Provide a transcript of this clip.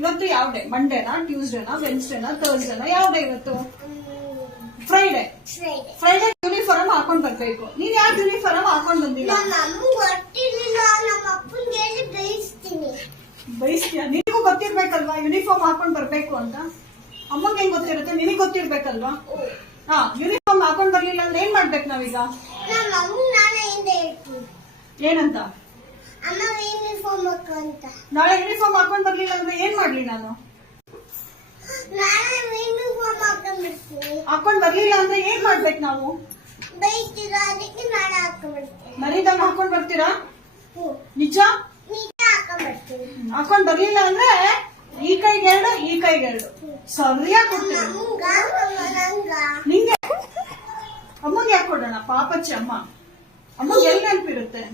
ಇವತ್ತು ಯಾವ ಡೇ? ಮಂಡೇನಾ, ಟ್ಯೂಸ್ಡೇನಾ, ವೆನ್ಸ್ಡೇನಾ, ಥರ್ಸ್ಡೇನಾ? ಯಾವ ಡೇ ಇವತ್ತು? ಫ್ರೈಡೆ. ಫ್ರೈಡೆ ಯೂನಿಫಾರ್ಮ್ ಹಾಕೊಂಡ್ ಬರ್ಬೇಕು. ನೀನ್ ಯಾಕೆ ಯೂನಿಫಾರ್ಮ್ ಹಾಕೊಂಡ್ ಬಂದಿಲ್ಲ? ಬಯಸ್ತೀಯ? ನಿನಗೂ ಗೊತ್ತಿರ್ಬೇಕಲ್ವಾ ಯೂನಿಫಾರ್ಮ್ ಹಾಕೊಂಡ್ ಬರ್ಬೇಕು ಅಂತ? ಅಮ್ಮಂಗೆ ಹೆಂಗ್ ಗೊತ್ತಿರುತ್ತೆ? ನಿನಗ್ ಗೊತ್ತಿರ್ಬೇಕಲ್ವಾ? ಹಾ, ಯೂನಿಫಾರ್ಮ್ ಹಾಕೊಂಡ್ ಬರ್ಲಿಲ್ಲ ಅಂದ್ರೆ ಏನ್ ಮಾಡ್ಬೇಕು ನಾವೀಗ? ಏನಂತ? ನಾಳೆ ಯೂನಿಫಾರ್ಮ್ ಹಾಕೊಂಡ್ ಬರ್ಲಿಲ್ಲ ಅಂದ್ರೆ ಏನ್ ಮಾಡ್ಲಿ ನಾನು? ಹಾಕೊಂಡ್ ಬರ್ಲಿಲ್ಲ ಅಂದ್ರೆ ಏನ್ ಮಾಡ್ಬೇಕು ನಾವು? ಮರಿದಂಗ ಹಾಕೊಂಡ್ ಬರ್ತೀರಾ? ನಿಜ? ಹಾಕೊಂಡ್ ಬರ್ಲಿಲ್ಲ ಅಂದ್ರೆ ಈ ಕೈಗೆರಡು, ಈ ಕೈಗೆರಡು ಸರಿಯಾಗಿ ಕೊಡ್ತೀವಿ. ನಿಂಗೆ ಅಮ್ಮಂಗೆ ಯಾಕೆ ಕೊಡೋಣ? ಪಾಪಚ್ಚಿ ಅಮ್ಮ. ಅಮ್ಮಂಗೆ ಎಲ್ಲಿ ನೆನಪಿರುತ್ತೆ?